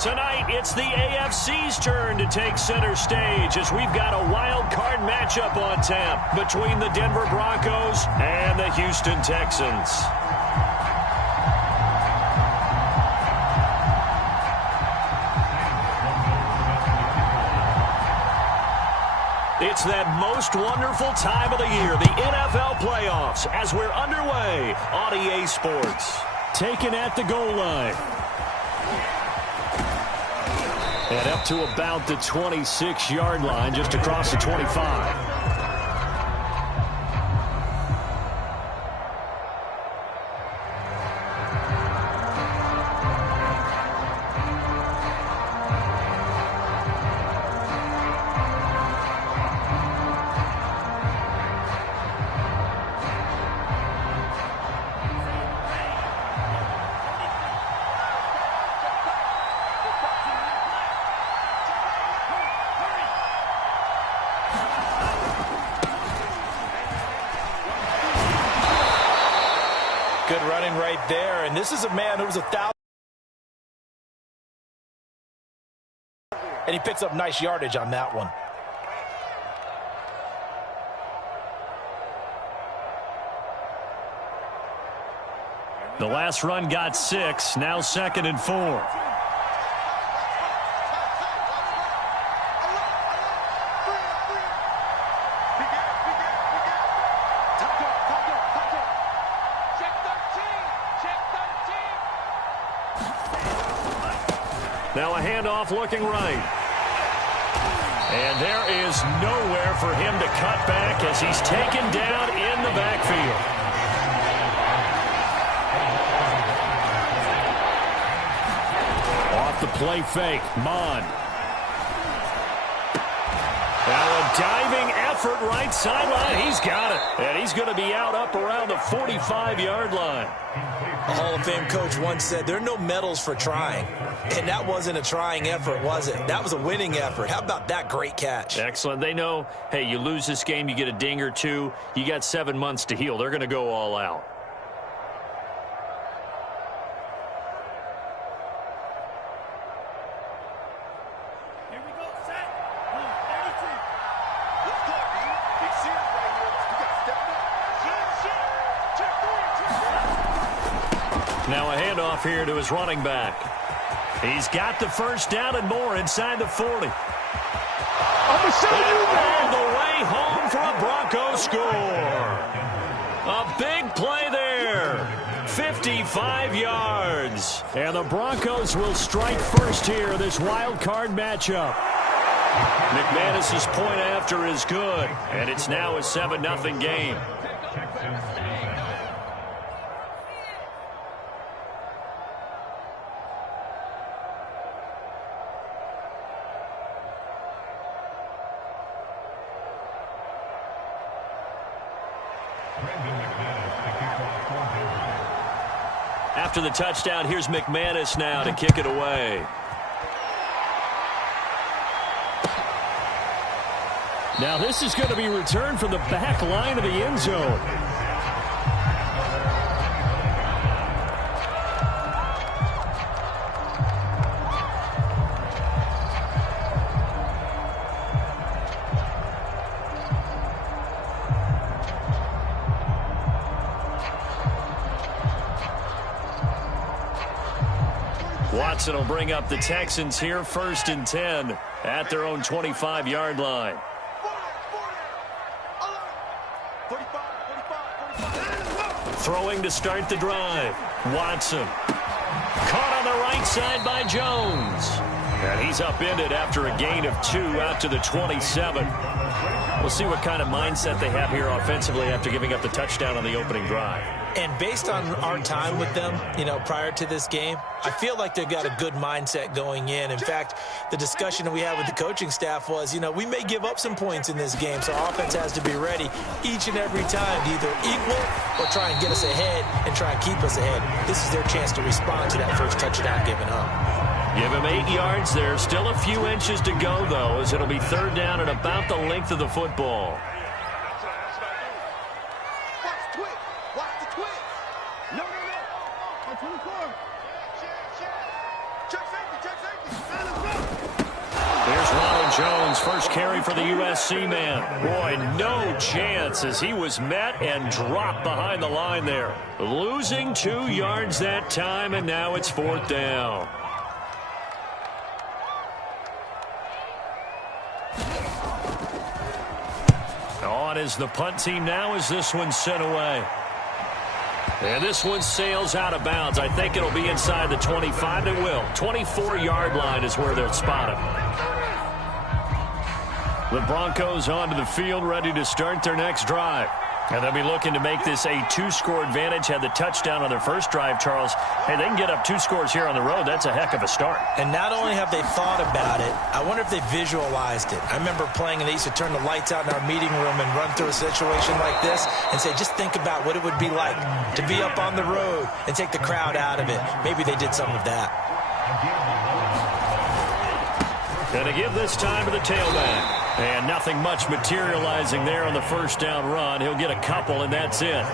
Tonight, it's the AFC's turn to take center stage as we've got a wild card matchup on tap between the Denver Broncos and the Houston Texans. It's that most wonderful time of the year, the NFL playoffs, as we're underway on EA Sports. Taken at the goal line. And up to about the 26-yard line, just across the 25. Good running right there, and this is a man who's 1,000. And he picks up nice yardage on that one. The last run got 6, now 2nd and 4. Now a handoff looking right. And there is nowhere for him to cut back as he's taken down in the backfield. Off the play fake, Mon. Now a diving effort right sideline. He's got it. And he's going to be out up around the 45-yard line. A Hall of Fame coach once said, there are no medals for trying. And that wasn't a trying effort, was it? That was a winning effort. How about that great catch? Excellent. They know, hey, you lose this game, you get a ding or two. You got 7 months to heal. They're going to go all out. Here we go, set. 32. Let's go, man. Big series right here. You got to step up. Check 3. Now a handoff here to his running back. He's got the first down and more inside the 40. I'm going to show you, man. All the way home for a Broncos score. A big play there. 55 yards. And the Broncos will strike first here, this wild card matchup. McManus's point after is good. And it's now a 7-0 game. After the touchdown, here's McManus now to kick it away. Now this is going to be returned from the back line of the end zone. Watson will bring up the Texans here, 1st and 10 at their own 25-yard line. Throwing to start the drive. Watson. Caught on the right side by Jones. And he's upended after a gain of 2 out to the 27. We'll see what kind of mindset they have here offensively after giving up the touchdown on the opening drive. And based on our time with them, prior to this game, I feel like they've got a good mindset going in. In fact, the discussion that we had with the coaching staff was, we may give up some points in this game, so our offense has to be ready each and every time to either equal or try and get us ahead and try and keep us ahead. This is their chance to respond to that first touchdown given up. Give him 8 yards there. Still a few inches to go, though, as it'll be 3rd down and about the length of the football. No. On 24. Check safety. Jones, first carry for the USC man. Boy, no chance as he was met and dropped behind the line there. Losing 2 yards that time, and now it's 4th down. On is the punt team now as this one's sent away. And this one sails out of bounds. I think it'll be inside the 25. It will. 24-yard line is where they'll spot him. The Broncos onto the field, ready to start their next drive. And they'll be looking to make this a 2-score advantage. Had the touchdown on their first drive, Charles. Hey, they can get up 2 scores here on the road. That's a heck of a start. And not only have they thought about it, I wonder if they visualized it. I remember playing, and they used to turn the lights out in our meeting room and run through a situation like this and say, just think about what it would be like to be up on the road and take the crowd out of it. Maybe they did some of that. Going to give this time to the tailback. And nothing much materializing there on the first down run. He'll get a couple, and that's it.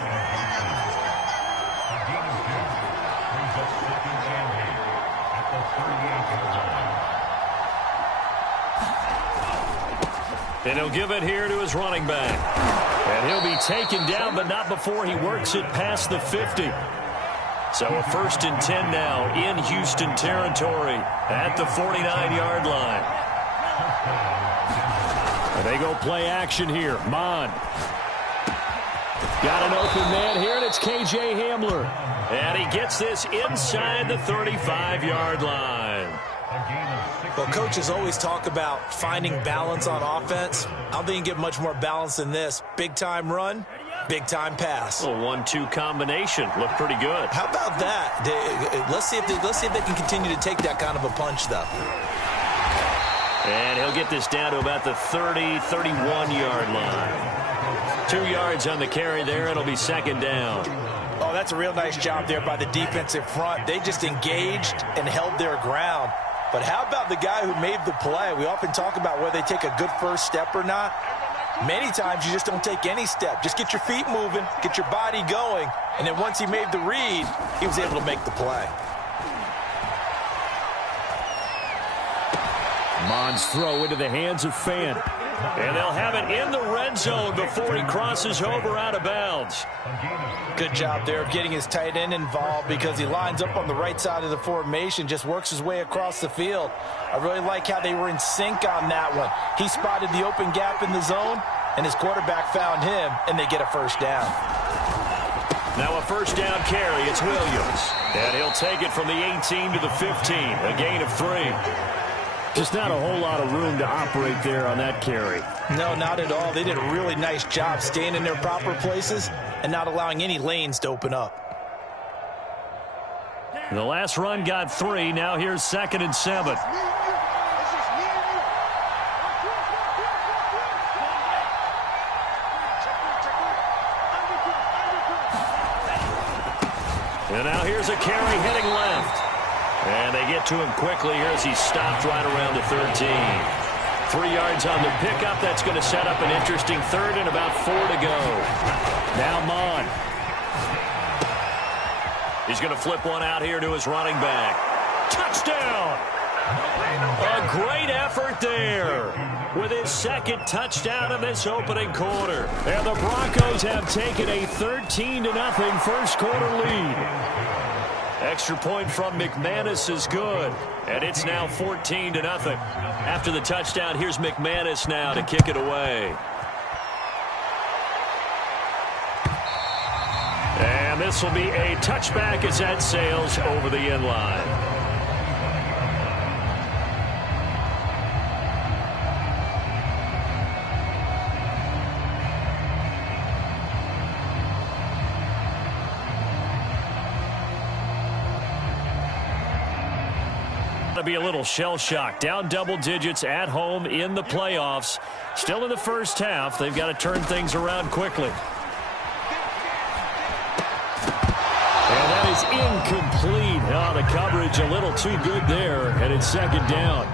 And he'll give it here to his running back. And he'll be taken down, but not before he works it past the 50. So a 1st and 10 now in Houston territory at the 49-yard line. And they go play action here. Mon. Got an open man here, and it's K.J. Hamler. And he gets this inside the 35-yard line. Well, coaches always talk about finding balance on offense. I don't think you get much more balance than this. Big-time run, big-time pass. A 1-2 combination. Looked pretty good. How about that? Let's see if they can continue to take that kind of a punch, though. And he'll get this down to about the 30, 31-yard line. 2 yards on the carry there. It'll be 2nd down. Oh, that's a real nice job there by the defensive front. They just engaged and held their ground. But how about the guy who made the play? We often talk about whether they take a good first step or not. Many times you just don't take any step. Just get your feet moving, get your body going, and then once he made the read, he was able to make the play. Mon's throw into the hands of Fan. And they'll have it in the red zone before he crosses over out of bounds. Good job there of getting his tight end involved because he lines up on the right side of the formation, just works his way across the field. I really like how they were in sync on that one. He spotted the open gap in the zone, and his quarterback found him, and they get a 1st down. Now a 1st down carry. It's Williams. And he'll take it from the 18 to the 15. A gain of 3. Just not a whole lot of room to operate there on that carry. No, not at all. They did a really nice job staying in their proper places and not allowing any lanes to open up. The last run got 3. Now here's 2nd and 7. And now here's a carry heading left. And they get to him quickly here as he's stopped right around the 13. 3 yards on the pickup. That's going to set up an interesting 3rd and about 4 to go. Now Mon. He's going to flip one out here to his running back. Touchdown! A great effort there with his 2nd touchdown of this opening quarter. And the Broncos have taken a 13-0 first quarter lead. Extra point from McManus is good, and it's now 14-0. After the touchdown, here's McManus now to kick it away. And this will be a touchback as that sails over the end line. To be a little shell-shocked. Down double digits at home in the playoffs. Still in the first half. They've got to turn things around quickly. And that is incomplete. Oh, the coverage a little too good there, and it's 2nd down.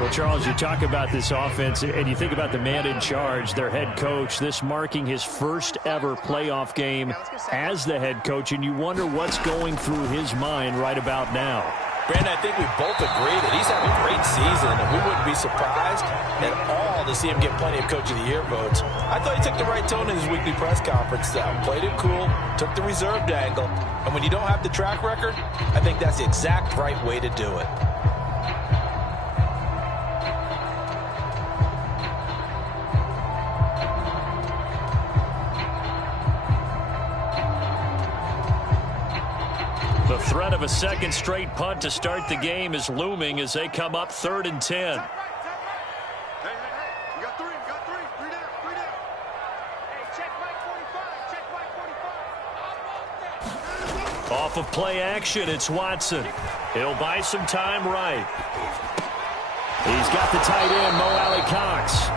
Well, Charles, you talk about this offense, and you think about the man in charge, their head coach, this marking his first ever playoff game as the head coach, and you wonder what's going through his mind right about now. Brandon, I think we both agree that he's having a great season, and we wouldn't be surprised at all to see him get plenty of Coach of the Year votes. I thought he took the right tone in his weekly press conference, though. Played it cool, took the reserved angle, and when you don't have the track record, I think that's the exact right way to do it. The threat of a second straight punt to start the game is looming as they come up 3rd and 10. Hey, you got three down. Hey, check Mike 45. Off of play action, it's Watson. He'll buy some time right. He's got the tight end, Mo Alley Cox.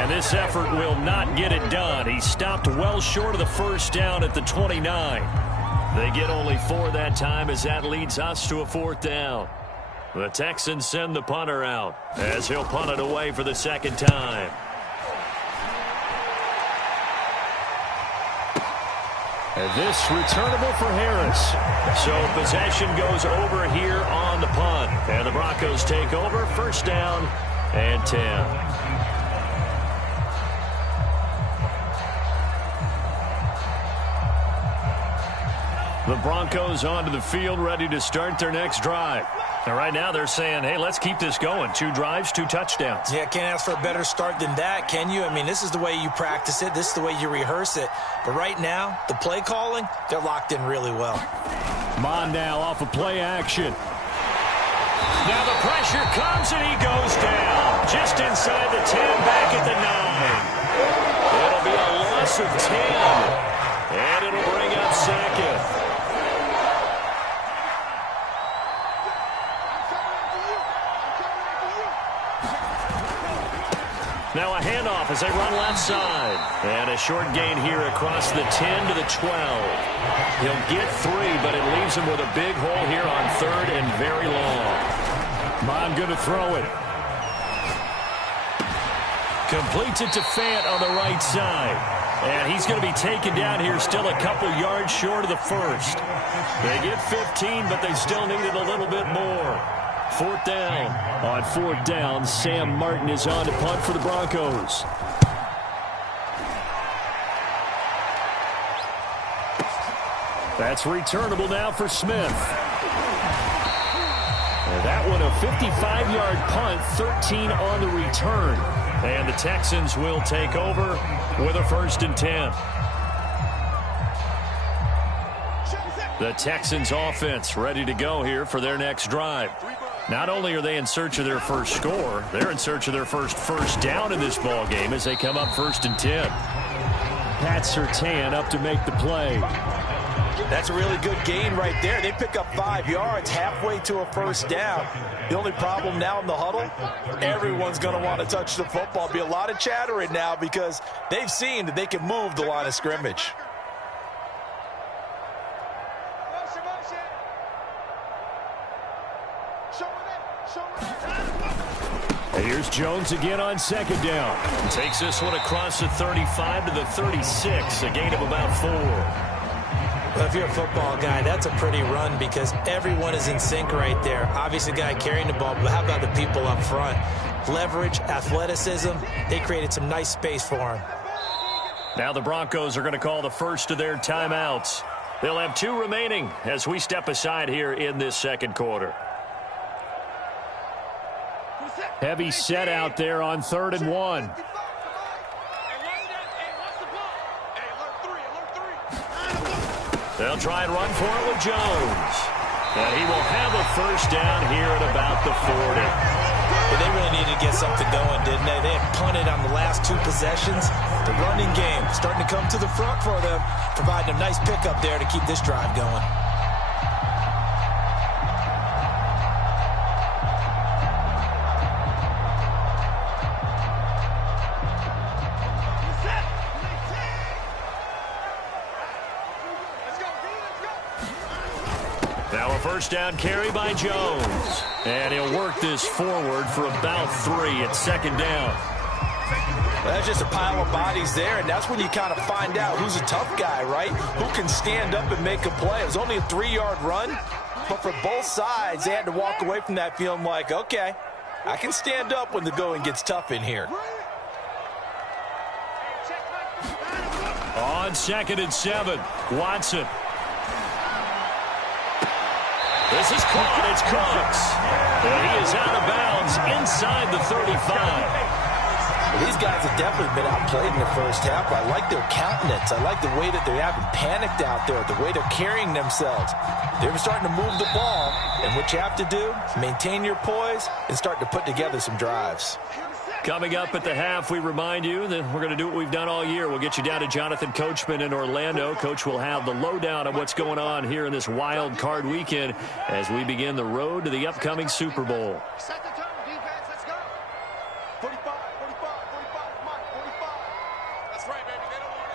And this effort will not get it done. He stopped well short of the first down at the 29. They get only 4 that time as that leads us to a 4th down. The Texans send the punter out as he'll punt it away for the second time. And this returnable for Harris. So possession goes over here on the punt. And the Broncos take over, 1st down and 10. The Broncos onto the field, ready to start their next drive. And right now they're saying, hey, let's keep this going. 2 drives, 2 touchdowns. Yeah, can't ask for a better start than that, can you? I mean, this is the way you practice it. This is the way you rehearse it. But right now, the play calling, they're locked in really well. Mon now off of play action. Now the pressure comes and he goes down. Just inside the 10, back at the 9. It'll be a loss of 10. And it'll bring up 2nd. Now a handoff as they run left side. And a short gain here across the 10 to the 12. He'll get 3, but it leaves him with a big hole here on 3rd and very long. Mon going to throw it. Completes it to Fant on the right side. And he's going to be taken down here still a couple yards short of the 1st. They get 15, but they still needed a little bit more. 4th down. On 4th down, Sam Martin is on to punt for the Broncos. That's returnable now for Smith. And that one a 55-yard punt, 13 on the return. And the Texans will take over with a 1st and 10. The Texans offense ready to go here for their next drive. Not only are they in search of their first score, they're in search of their first down in this ball game as they come up 1st and 10. Pat Surtain up to make the play. That's a really good gain right there. They pick up 5 yards halfway to a 1st down. The only problem now in the huddle, everyone's going to want to touch the football. Be a lot of chattering now because they've seen that they can move the line of scrimmage. Here's Jones again on 2nd down. Takes this one across the 35 to the 36, a gain of about 4. Well, if you're a football guy, that's a pretty run because everyone is in sync right there. Obviously, the guy carrying the ball, but how about the people up front? Leverage, athleticism, they created some nice space for him. Now the Broncos are going to call the first of their timeouts. They'll have 2 remaining as we step aside here in this 2nd quarter. Heavy set out there on 3rd and 1. They'll try and run for it with Jones. And he will have a 1st down here at about the 40. But they really needed to get something going, didn't they? They had punted on the last 2 possessions. The running game starting to come to the front for them, providing a nice pickup there to keep this drive going. Now a 1st down carry by Jones. And he'll work this forward for about 3 at 2nd down. Well, that's just a pile of bodies there, and that's when you kind of find out who's a tough guy, right? Who can stand up and make a play. It was only a 3-yard run, but for both sides, they had to walk away from that feeling like, okay, I can stand up when the going gets tough in here. On 2nd and 7, Watson. This is caught. It's Cooks. And he is out of bounds inside the 35. These guys have definitely been outplayed in the first half. I like their countenance. I like the way that they haven't panicked out there, the way they're carrying themselves. They're starting to move the ball, and what you have to do, maintain your poise and start to put together some drives. Coming up at the half, we remind you that we're going to do what we've done all year. We'll get you down to Jonathan Coachman in Orlando. Coach will have the lowdown of what's going on here in this wild card weekend as we begin the road to the upcoming Super Bowl. Set the tone, defense. Let's go. 45, 45, 45, Mike, 45. That's right, baby. They don't want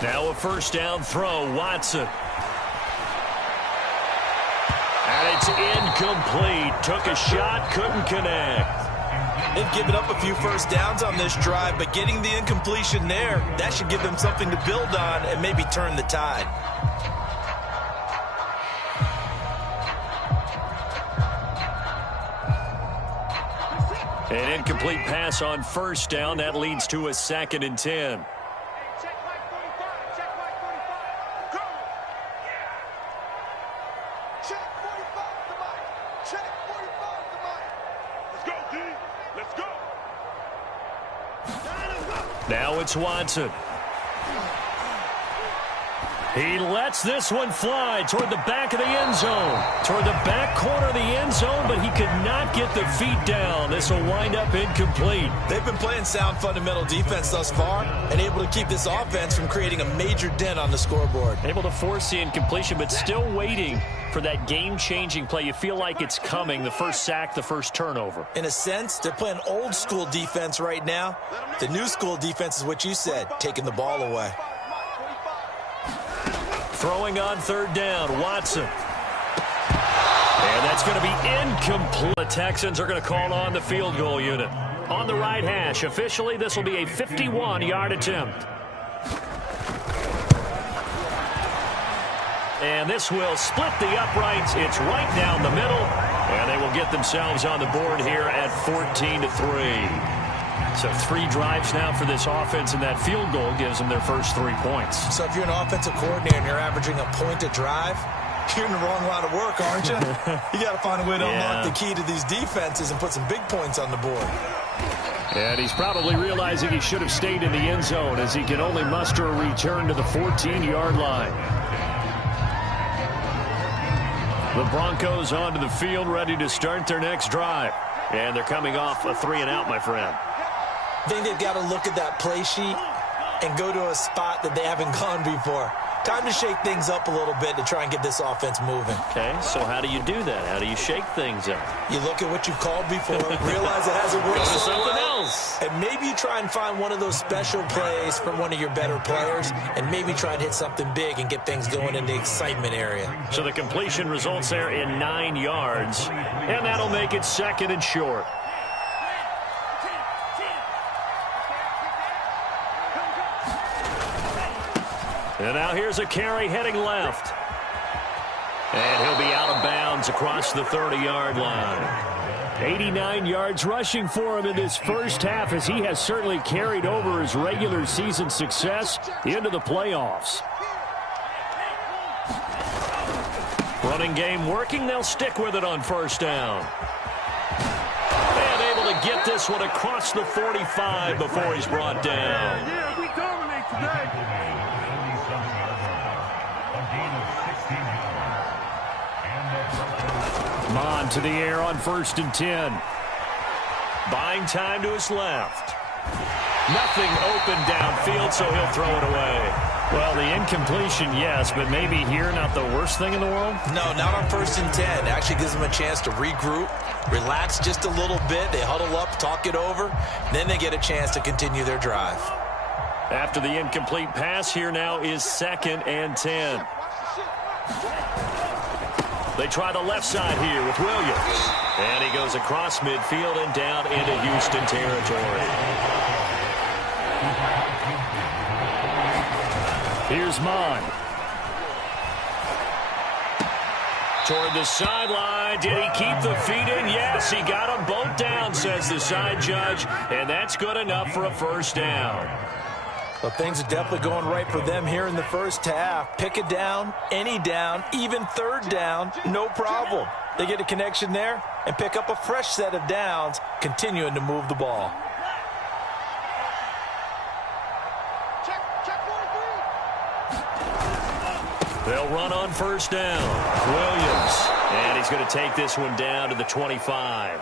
it. Now a first down throw, Watson. And it's incomplete. Took a shot, couldn't connect. They've given up a few first downs on this drive, but getting the incompletion there, that should give them something to build on and maybe turn the tide. An incomplete pass on first down. That leads to a 2nd and 10. Check Mike 45. Check Mike 45. Go. Check 45 to Mike. Check 45 to Mike. Let's go, D. Let's go. Now it's Watson. He lets this one fly toward the back of the end zone. Toward the back corner of the end zone, but he could not get the feet down. This will wind up incomplete. They've been playing sound fundamental defense thus far and able to keep this offense from creating a major dent on the scoreboard. Able to force the incompletion, but still waiting for that game-changing play. You feel like it's coming, the first sack, the first turnover. In a sense, they're playing old school defense right now. The new school defense is what you said, taking the ball away. Throwing on 3rd down, Watson. And that's going to be incomplete. The Texans are going to call on the field goal unit. On the right hash, officially, this will be a 51-yard attempt. And this will split the uprights. It's right down the middle. And they will get themselves on the board here at 14-3. So 3 drives now for this offense, and that field goal gives them their first 3 points. So if you're an offensive coordinator and you're averaging a point a drive, you're in the wrong line of work, aren't you? You got to find a way to unlock the key to these defenses and put some big points on the board. And he's probably realizing he should have stayed in the end zone as he can only muster a return to the 14-yard line. The Broncos onto the field, ready to start their next drive. And they're coming off a 3-and-out, my friend. I think they've got to look at that play sheet and go to a spot that they haven't gone before. Time to shake things up a little bit to try and get this offense moving. Okay, so how do you do that? How do you shake things up? You look at what you've called before, realize it hasn't worked so something well, else. and maybe you try and find one of those special plays from one of your better players, and maybe try and hit something big and get things going in the excitement area. So the completion results there in 9 yards, and that'll make it 2nd and short. And now here's a carry heading left. And he'll be out of bounds across the 30-yard line. 89 yards rushing for him in this first half, as he has certainly carried over his regular season success into the playoffs. Running game working. They'll stick with it on first down. And able to get this one across the 45 before he's brought down. Yeah, we dominate today. Mon to the air on 1st and 10. Buying time to his left. Nothing open downfield, so he'll throw it away. Well, the incompletion, yes, but maybe here not the worst thing in the world? No, not on 1st and 10. It actually gives them a chance to regroup, relax just a little bit. They huddle up, talk it over. Then they get a chance to continue their drive. After the incomplete pass, here now is 2nd and 10. They try the left side here with Williams. And he goes across midfield and down into Houston territory. Here's Mon. Toward the sideline. Did he keep the feet in? Yes, he got them both down, says the side judge. And that's good enough for a first down. Well, things are definitely going right for them here in the first half. Pick a down, any down, even third down, no problem. They get a connection there and pick up a fresh set of downs, continuing to move the ball. They'll run on first down. Williams. And he's going to take this one down to the 25.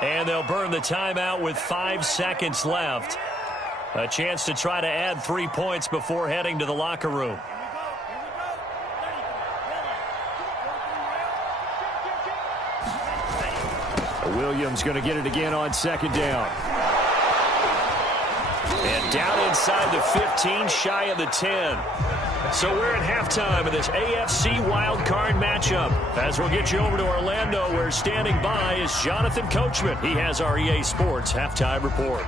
And they'll burn the timeout with 5 seconds left. A chance to try to add 3 points before heading to the locker room. Williams going to get it again on second down. And down inside the 15, shy of the 10. So we're at halftime of this AFC wildcard matchup. As we'll get you over to Orlando, where standing by is Jonathan Coachman. He has our EA Sports halftime report.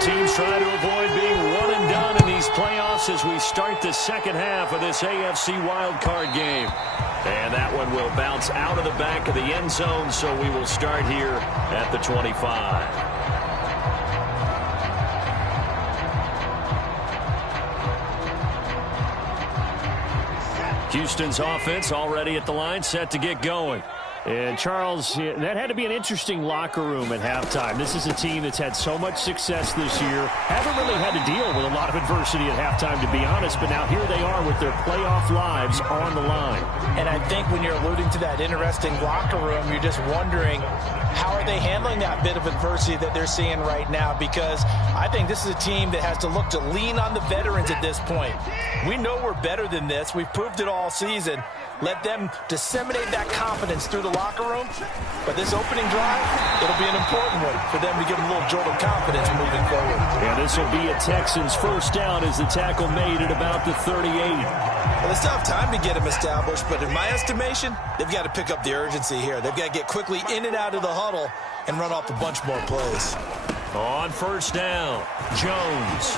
Teams trying to avoid being one and done in these playoffs as we start the second half of this AFC wildcard game. And that one will bounce out of the back of the end zone, so we will start here at the 25. Houston's offense already at the line, set to get going. And, Charles, that had to be an interesting locker room at halftime. This is a team that's had so much success this year. Haven't really had to deal with a lot of adversity at halftime, to be honest. But now here they are with their playoff lives on the line. And I think when you're alluding to that interesting locker room, you're just wondering, how are they handling that bit of adversity that they're seeing right now? Because I think this is a team that has to look to lean on the veterans at this point. We know we're better than this. We've proved it all season. Let them disseminate that confidence through the locker room. But this opening drive, it'll be an important one for them to give them a little jolt of confidence moving forward. And this will be a Texans first down as the tackle made at about the 38. Well, they still have time to get them established, but in my estimation, they've got to pick up the urgency here. They've got to get quickly in and out of the huddle and run off a bunch more plays. On first down, Jones.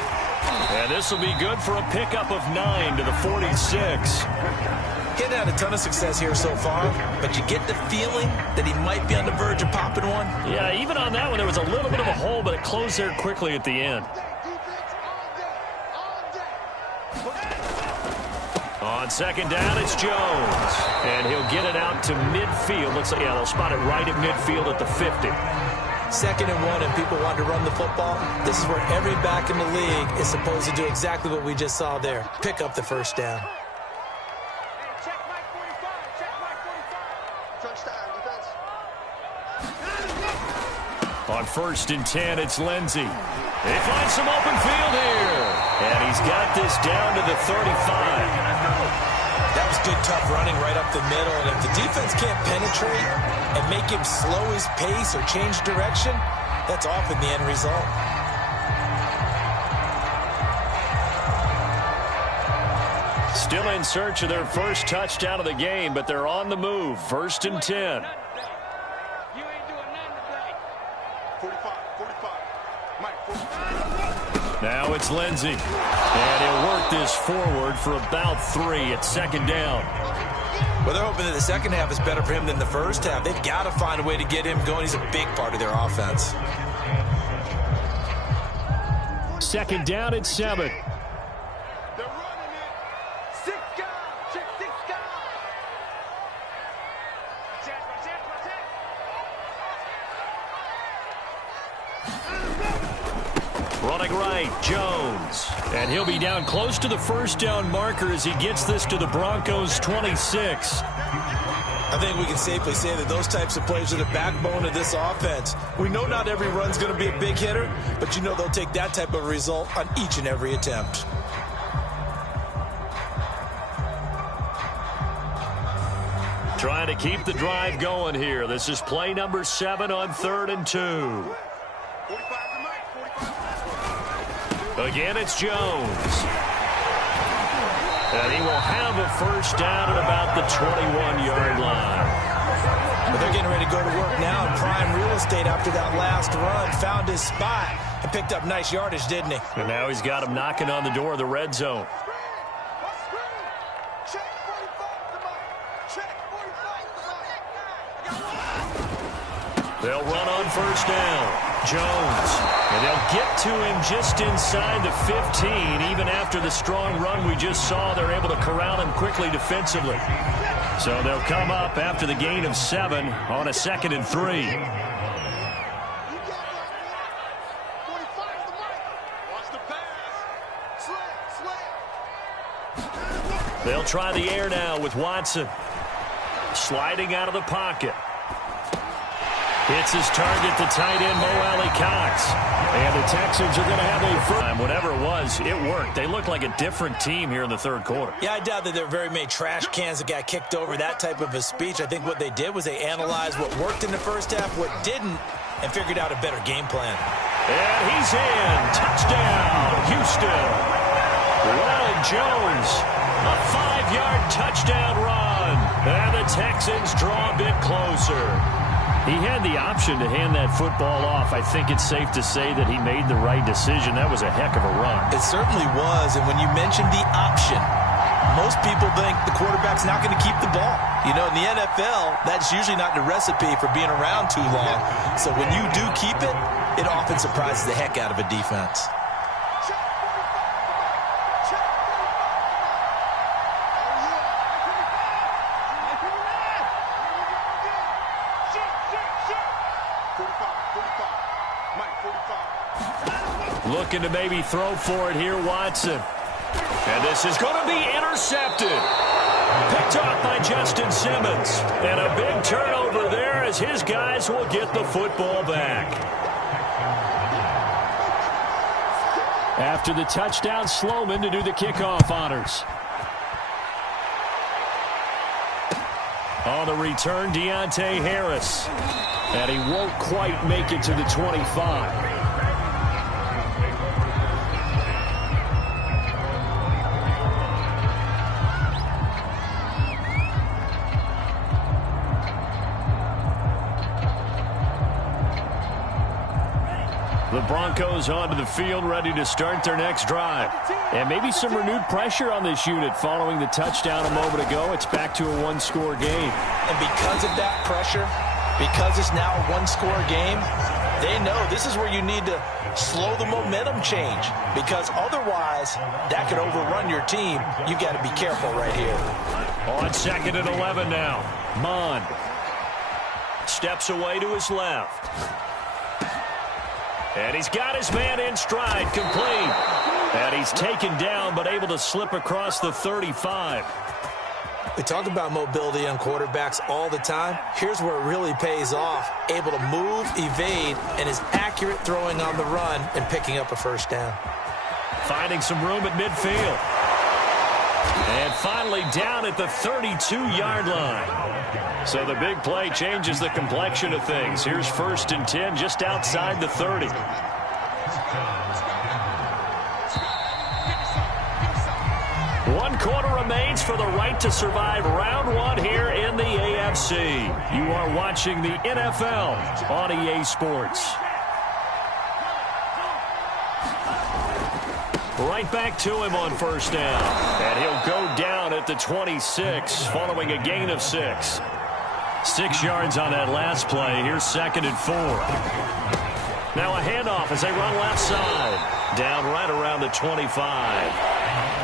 And this will be good for a pickup of 9 to the 46. Getting had a ton of success here so far, but you get the feeling that he might be on the verge of popping one. Yeah, even on that one, there was a little bit of a hole, but it closed there quickly at the end. On second down, it's Jones. And he'll get it out to midfield. Looks like, yeah, they'll spot it right at midfield at the 50. 2nd and 1, and people want to run the football. This is where every back in the league is supposed to do exactly what we just saw there. Pick up the first down. On 1st and 10, it's Lindsey. They find some open field here. And he's got this down to the 35. That was good, tough running right up the middle. And if the defense can't penetrate and make him slow his pace or change direction, that's often the end result. Still in search of their first touchdown of the game, but they're on the move. 1st and 10. Now it's Lindsey. And he'll work this forward for about 3 at 2nd down. Well, they're hoping that the second half is better for him than the first half. They've got to find a way to get him going. He's a big part of their offense. 2nd down at 7. Running right, Jones. And he'll be down close to the first down marker as he gets this to the Broncos' 26. I think we can safely say that those types of plays are the backbone of this offense. We know not every run's going to be a big hitter, but you know they'll take that type of result on each and every attempt. Trying to keep the drive going here. This is play number 7 on 3rd and 2. Again, it's Jones. And he will have a first down at about the 21-yard line. But they're getting ready to go to work now in prime real estate after that last run. Found his spot and picked up nice yardage, didn't he? And now he's got him knocking on the door of the red zone. They'll run on first down. Jones. And they'll get to him just inside the 15. Even after the strong run we just saw, they're able to corral him quickly defensively. So they'll come up after the gain of 7 on a 2nd and 3. They'll try the air now with Watson. Sliding out of the pocket. Hits his target, the tight end, Mo Alley Cox. And the Texans are going to have a first time. Whatever it was, it worked. They look like a different team here in the third quarter. Yeah, I doubt that there were very many trash cans that got kicked over, that type of a speech. I think what they did was they analyzed what worked in the first half, what didn't, and figured out a better game plan. And he's in. Touchdown, Houston. Ronald Jones, a 5-yard touchdown run. And the Texans draw a bit closer. He had the option to hand that football off. I think it's safe to say that he made the right decision. That was a heck of a run. It certainly was. And when you mentioned the option, most people think the quarterback's not going to keep the ball. You know, in the NFL, that's usually not the recipe for being around too long. So when you do keep it, it often surprises the heck out of a defense. Looking to maybe throw for it here, Watson. And this is going to be intercepted. Picked off by Justin Simmons. And a big turnover there as his guys will get the football back. After the touchdown, Sloman to do the kickoff honors. On the return, Deontay Harris. And he won't quite make it to the 25. The Broncos onto the field, ready to start their next drive. And maybe some renewed pressure on this unit following the touchdown a moment ago. It's back to a one-score game. And because of that pressure, because it's now a one-score game, they know this is where you need to slow the momentum change. Because otherwise, that could overrun your team. You've got to be careful right here. On 2nd and 11 now. Mon steps away to his left. And he's got his man in stride, complete. And he's taken down, but able to slip across the 35. We talk about mobility on quarterbacks all the time. Here's where it really pays off. Able to move, evade, and is accurate throwing on the run and picking up a first down. Finding some room at midfield. And finally down at the 32-yard line. So the big play changes the complexion of things. Here's 1st and 10 just outside the 30. One quarter remains for the right to survive round 1 here in the AFC. You are watching the NFL on EA Sports. Right back to him on first down. And he'll go down at the 26 following a gain of 6. 6 yards on that last play. Here's 2nd and 4. Now a handoff as they run left side. Down right around the 25.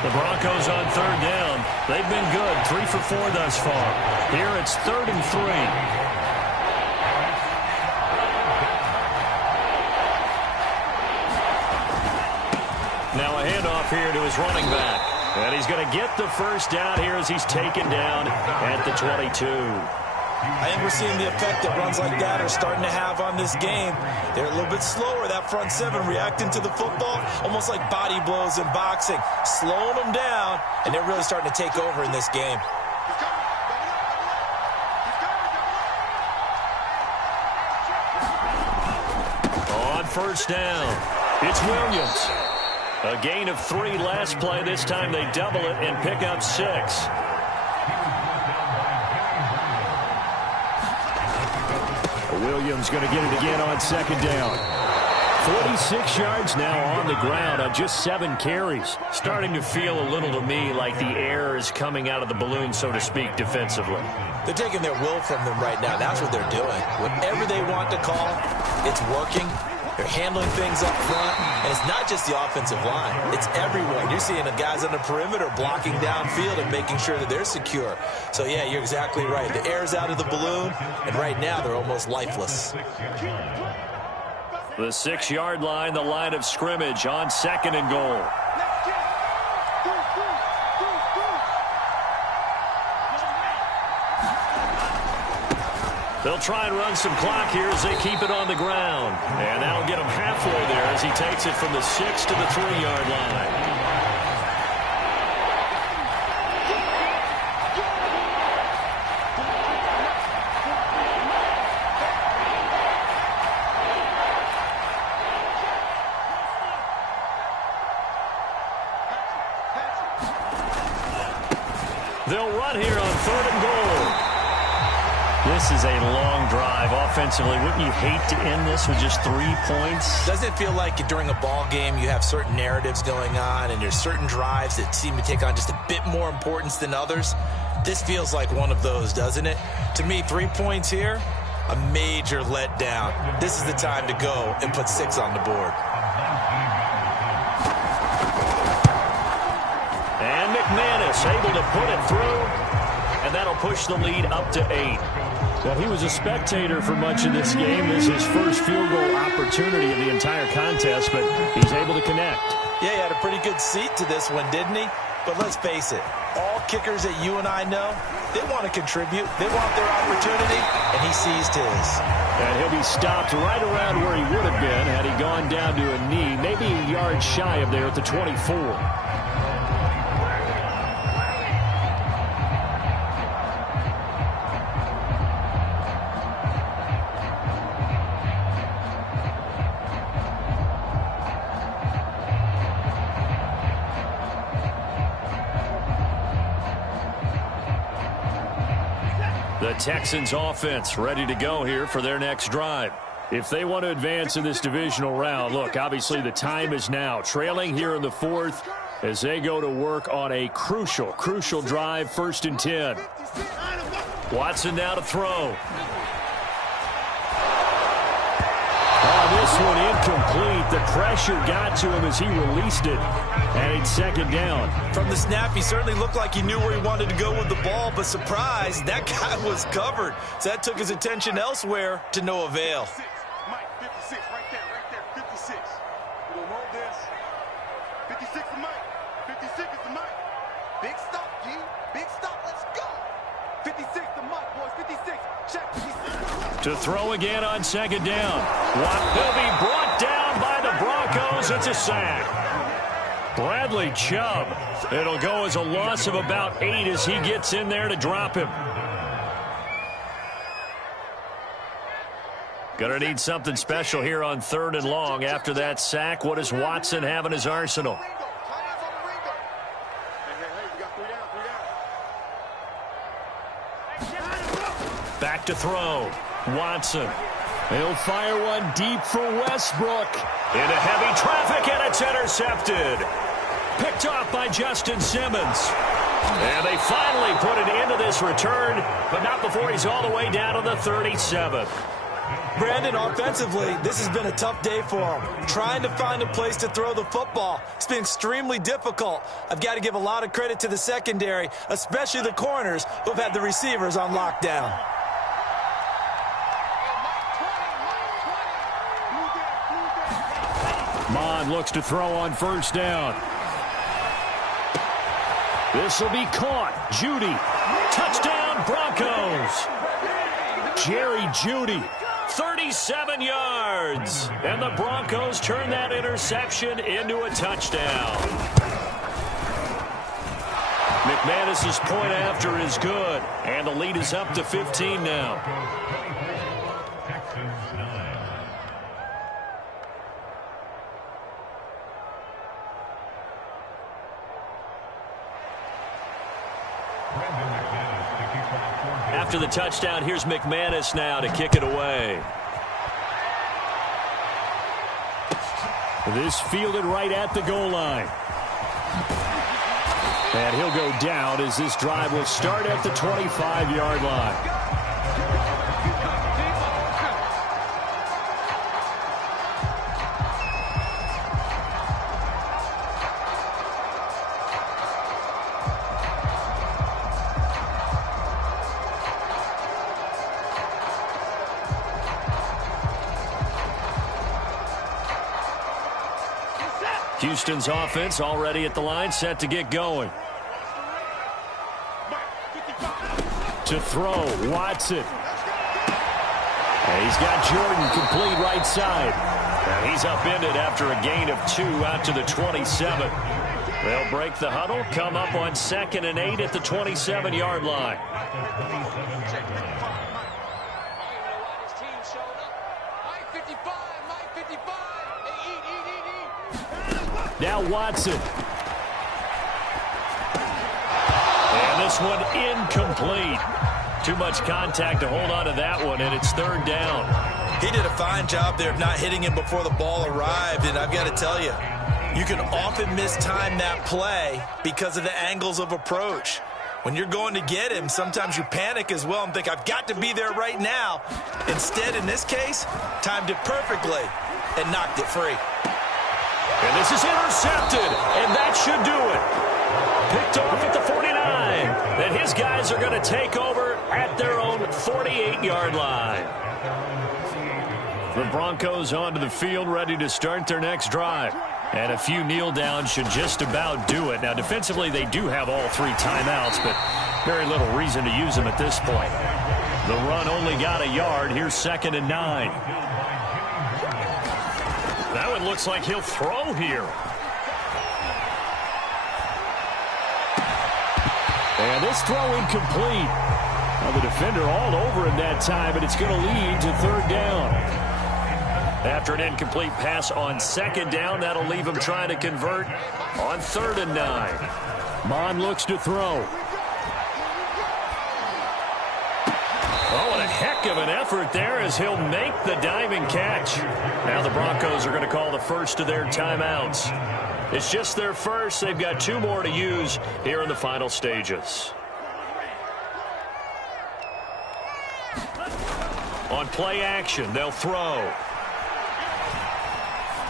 The Broncos on 3rd down. They've been good. 3 for 4 thus far. Here it's 3rd and 3. Now a handoff here to his running back. And he's going to get the first down here as he's taken down at the 22. I think we're seeing the effect that runs like that are starting to have on this game. They're a little bit slower, that front 7 reacting to the football, almost like body blows in boxing, slowing them down, and they're really starting to take over in this game. On first down, it's Williams. A gain of 3 last play. This time they double it and pick up 6. Williams going to get it again on second down. 46 yards now on the ground on just 7 carries. Starting to feel a little to me like the air is coming out of the balloon, so to speak, defensively. They're taking their will from them right now. That's what they're doing. Whatever they want to call, it's working. They're handling things up front, and it's not just the offensive line. It's everywhere. You're seeing the guys on the perimeter blocking downfield and making sure that they're secure. So, yeah, you're exactly right. The air's out of the balloon, and right now they're almost lifeless. The 6-yard line, the line of scrimmage on second and goal. They'll try and run some clock here as they keep it on the ground. And that'll get him halfway there as he takes it from the 6 to the 3-yard line. They'll run here on 3rd and goal. This is a long drive offensively. Wouldn't you hate to end this with just 3 points? Doesn't it feel like during a ball game you have certain narratives going on and there's certain drives that seem to take on just a bit more importance than others? This feels like one of those, doesn't it? To me, 3 points here, a major letdown. This is the time to go and put 6 on the board. And McManus able to put it through, and that'll push the lead up to 8. Well, he was a spectator for much of this game. This is his first field goal opportunity of the entire contest, but he's able to connect. Yeah, he had a pretty good seat to this one, didn't he? But let's face it, all kickers that you and I know, they want to contribute. They want their opportunity, and he seized his. And he'll be stopped right around where he would have been had he gone down to a knee, maybe a yard shy of there at the 24. The Texans offense ready to go here for their next drive. If they want to advance in this divisional round, look, obviously the time is now. Trailing here in the 4th as they go to work on a crucial drive, 1st and 10. Watson now to throw. This one incomplete. The pressure got to him as he released it. And it's 2nd down. From the snap, he certainly looked like he knew where he wanted to go with the ball, but surprise, that guy was covered. So that took his attention elsewhere to no avail. Mike, 56, right there, 56. We're going to roll this. 56 is Mike. 56 is Mike. Big stop, G. Big stop, let's go. 56 to Mike, boys, 56. Check, 56. To throw again on 2nd down. He'll be brought down by the Broncos. It's a sack. Bradley Chubb. It'll go as a loss of about 8 as he gets in there to drop him. Gonna need something special here on 3rd and long. After that sack, what does Watson have in his arsenal? Back to throw. Watson. He'll fire one deep for Westbrook. Into heavy traffic, and it's intercepted. Picked off by Justin Simmons. And they finally put it into this return, but not before he's all the way down to the 37. Brandon, offensively, this has been a tough day for him. Trying to find a place to throw the football. It's been extremely difficult. I've got to give a lot of credit to the secondary, especially the corners who've had the receivers on lockdown. Mond looks to throw on 1st down. This will be caught. Judy. Touchdown, Broncos. Jerry Judy. 37 yards. And the Broncos turn that interception into a touchdown. McManus's point after is good. And the lead is up to 15 now. After the touchdown, here's McManus now to kick it away. This fielded right at the goal line. And he'll go down as this drive will start at the 25-yard line. Houston's offense already at the line, set to get going. To throw, Watson. And he's got Jordan complete right side. And he's upended after a gain of 2 out to the 27. They'll break the huddle, come up on 2nd and 8 at the 27-yard line. Now Watson. And this one incomplete. Too much contact to hold on to that one, and it's 3rd down. He did a fine job there of not hitting him before the ball arrived, and I've got to tell you, you can often mistime that play because of the angles of approach. When you're going to get him, sometimes you panic as well and think, I've got to be there right now. Instead, in this case, timed it perfectly and knocked it free. And this is intercepted, and that should do it. Picked off at the 49. Then his guys are going to take over at their own 48-yard line. The Broncos onto the field, ready to start their next drive. And a few kneel downs should just about do it. Now, defensively, they do have all 3 timeouts, but very little reason to use them at this point. The run only got a yard. Here's 2nd and 9. That one looks like he'll throw here. And this throw incomplete. Well, the defender all over him that time, and it's going to lead to 3rd down. After an incomplete pass on 2nd down, that'll leave him trying to convert on 3rd and 9. Mon looks to throw. Oh, and a heck of an effort there as he'll make the diving catch. Now the Broncos are going to call the first of their timeouts. It's just their first. They've got 2 more to use here in the final stages. On play action, they'll throw.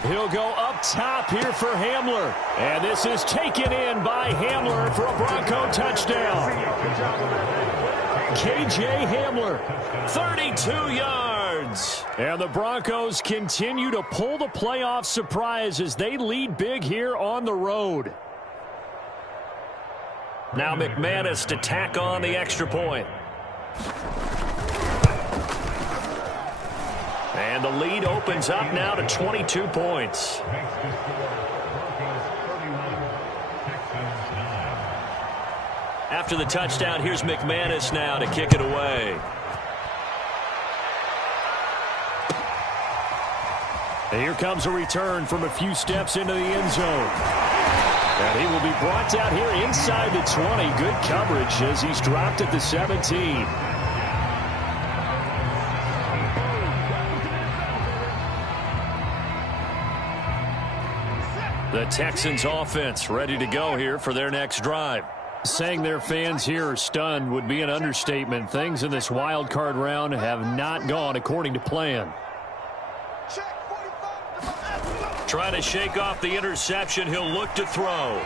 He'll go up top here for Hamler. And this is taken in by Hamler for a Bronco touchdown. K.J. Hamler, 32 yards. And the Broncos continue to pull the playoff surprise as they lead big here on the road. Now McManus to tack on the extra point. And the lead opens up now to 22 points. After the touchdown, here's McManus now to kick it away. And here comes a return from a few steps into the end zone. And he will be brought down here inside the 20. Good coverage as he's dropped at the 17. The Texans offense ready to go here for their next drive. Saying their fans here are stunned would be an understatement. Things in this wild card round have not gone according to plan. Trying to shake off the interception. He'll look to throw.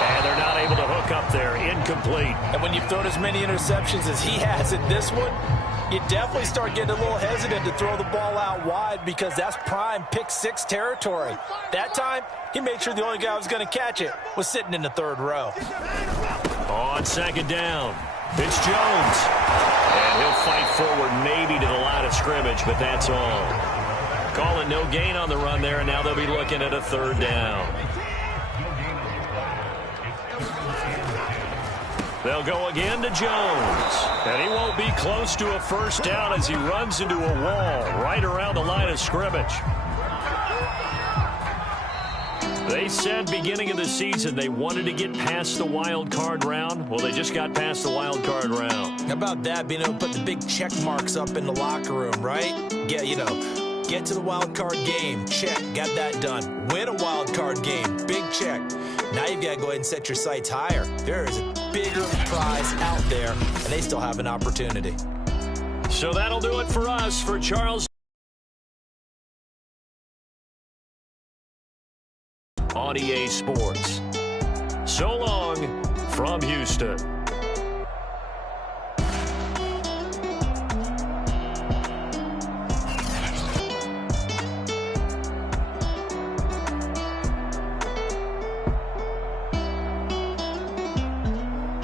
And they're not able to hook up there. Incomplete. And when you've thrown as many interceptions as he has in this one, you definitely start getting a little hesitant to throw the ball out wide because that's prime pick-6 territory. That time, he made sure the only guy who was going to catch it was sitting in the 3rd row. On 2nd down, it's Jones. And he'll fight forward maybe to the line of scrimmage, but that's all. Calling no gain on the run there, and now they'll be looking at a 3rd down. They'll go again to Jones. And he won't be close to a 1st down as he runs into a wall right around the line of scrimmage. They said beginning of the season they wanted to get past the wild card round. Well, they just got past the wild card round. How about that, being able to put the big check marks up in the locker room, right? Get to the wild card game, check, got that done. Win a wild card game, big check. Now you've got to go ahead and set your sights higher. There is a bigger prize out there, and they still have an opportunity. So that'll do it for us. For Charles on EA Sports. So long from Houston.